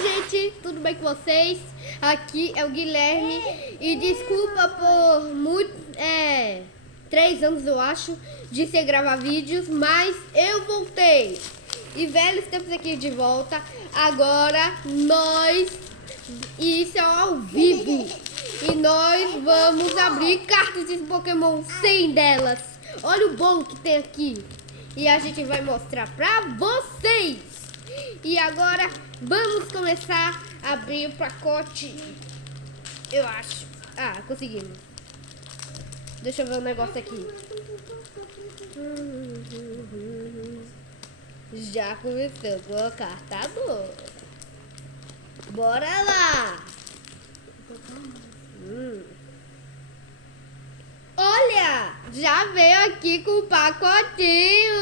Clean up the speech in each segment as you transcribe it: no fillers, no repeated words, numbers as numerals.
gente, tudo bem com vocês? Aqui é o Guilherme e desculpa por 3 anos eu acho de sem gravar vídeos, mas eu voltei. E velho, estamos aqui de volta. Agora isso é ao vivo. E nós vamos abrir cartas de Pokémon 100 delas. Olha o bom que tem aqui. E a gente vai mostrar pra vocês. E agora vamos começar a abrir o pacote. Eu acho. Ah, conseguimos. Deixa eu ver um negócio aqui. Já começou com a carta boa. Bora lá. Olha, já veio aqui com o pacotinho.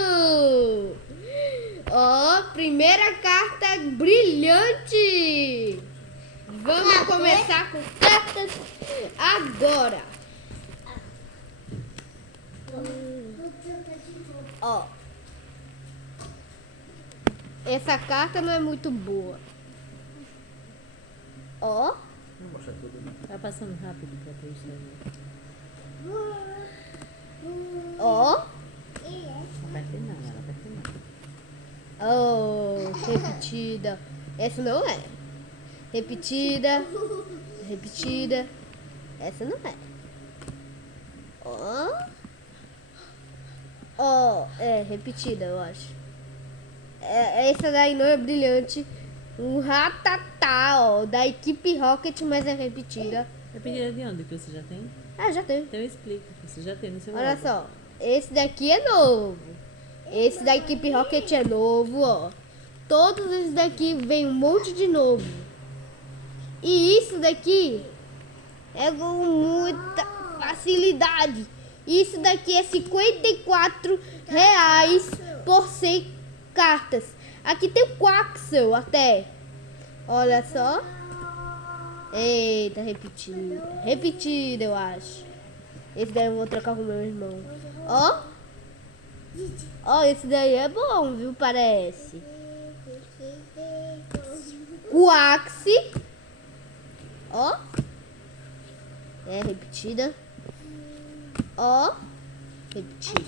Ó, primeira carta brilhante. Vamos começar com cartas agora. Ó, essa carta não é muito boa. Ó. Vai passando rápido pra ter isso aí. Ó. Não vai ter nada, ela vai ter nada. Oh, repetida. Essa não é. Repetida. Repetida. Essa não é. Ó. Ó, é repetida, eu acho. Essa daí não é brilhante. Um ratatá, ó, da equipe Rocket, mas é repetida. Repetida de onde que você já tem? Ah, já tem. Então explica, você já tem no seu Olha álbum. só, esse daqui é novo. Esse da equipe Rocket é novo, ó. Todos esses daqui vem um monte de novo. E isso daqui é com muita facilidade. Isso daqui é R$ 54 por 100 cartas. Aqui tem o Quaxel até. Olha só. Eita, repetida. Repetida, eu acho. Esse daí eu vou trocar com meu irmão. Ó. Ó, esse daí é bom, viu? Parece. Quaxi. Ó. É repetida. Ó. Repetida.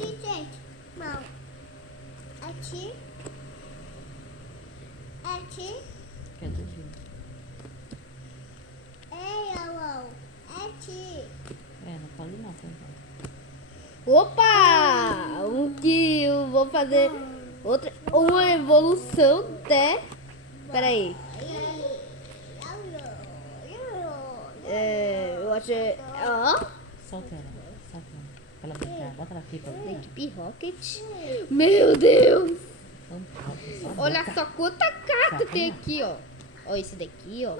Quer dizer, não pode não, tá bom. Opa! Um que eu vou fazer outra, uma evolução até. Peraí. Eu acho. Ó. Solta ela. Pra ela brincar, bota ela aqui pra brincar. Equipe Rocket. Meu Deus! Então, só a Olha boca. só quanta carta tem aqui, ó. Ó, esse daqui, ó.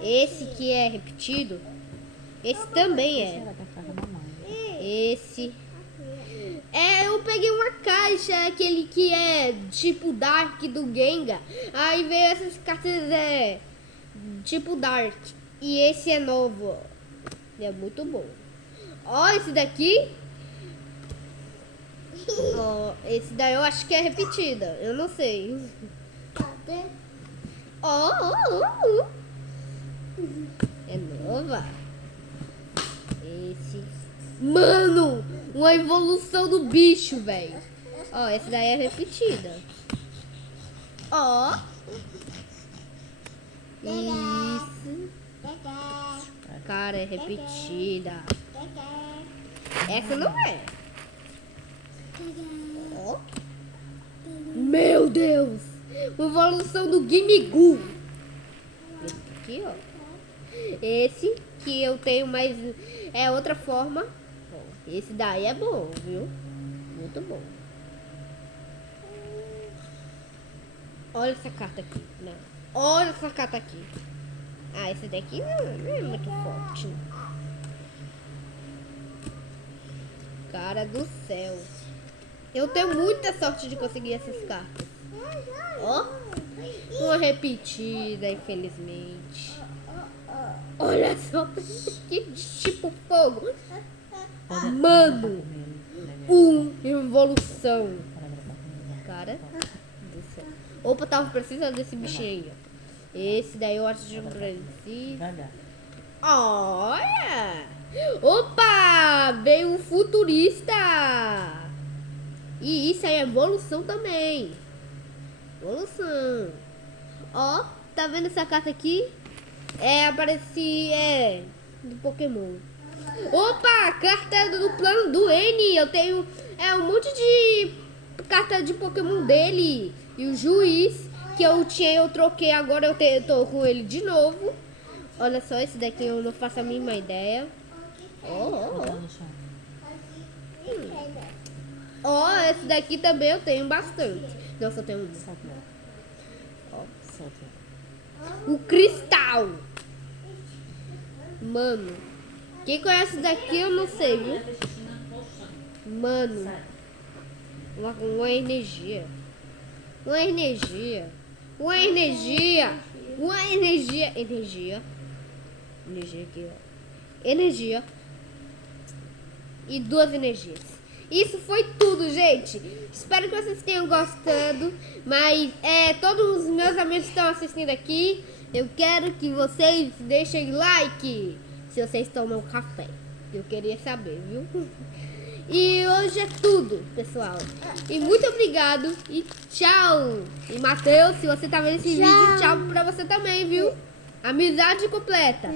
Esse que é repetido. Esse também Deixa é. ela pra ficar com a mamãe. Esse. Eu peguei uma caixa, aquele que é tipo Dark do Gengar. Aí veio essas cartas tipo Dark. E esse é novo, ó. E é muito bom. Ó, esse daqui. Ó, esse daí eu acho que é repetida. Eu não sei. Ó. É nova. Esse. Mano! Uma evolução do bicho, velho. Ó, essa daí é repetida. Ó. Isso. Cara, é repetida. Essa não é. Ó. Meu Deus! Uma evolução do Gimigu. Esse aqui, ó. Esse que eu tenho, mas é outra forma. Esse daí é bom, viu? Muito bom. Olha essa carta aqui. Não. Olha essa carta aqui. Ah, esse daqui não é muito forte. Cara do céu. Eu tenho muita sorte de conseguir essas cartas. Ó. Uma repetida, infelizmente. Olha só. Que tipo fogo. Mano. Evolução. cara. Opa, tava precisando desse bichinho aí. Esse daí eu acho que eu preciso. Vai dar. Olha! Opa! Veio um futurista! E isso aí é evolução também. Evolução. Ó, tá vendo essa carta aqui? Aparece, do Pokémon. Opa, carta do plano do N. Eu tenho, um monte de carta de Pokémon dele. E o juiz que eu troquei, agora eu tô com ele de novo. Olha só, esse daqui eu não faço a mínima ideia. Botar no chão. Esse daqui também eu tenho bastante. Não, só tenho um. Solta ela. Ó, Solta ela. o Cristal. Mano, quem conhece daqui eu não sei, viu? Mano, Sai. uma energia. Uma energia. Uma energia. Uma energia. Energia. Energia aqui, ó. Energia. E 2 energias. Isso foi tudo, gente. Espero que vocês tenham gostado. Mas todos os meus amigos que estão assistindo aqui, eu quero que vocês deixem like se vocês tomam café. Eu queria saber, viu? E hoje é tudo, pessoal. E muito obrigado e tchau. E Matheus, se você tá vendo esse vídeo, tchau pra você também, viu? Amizade completa.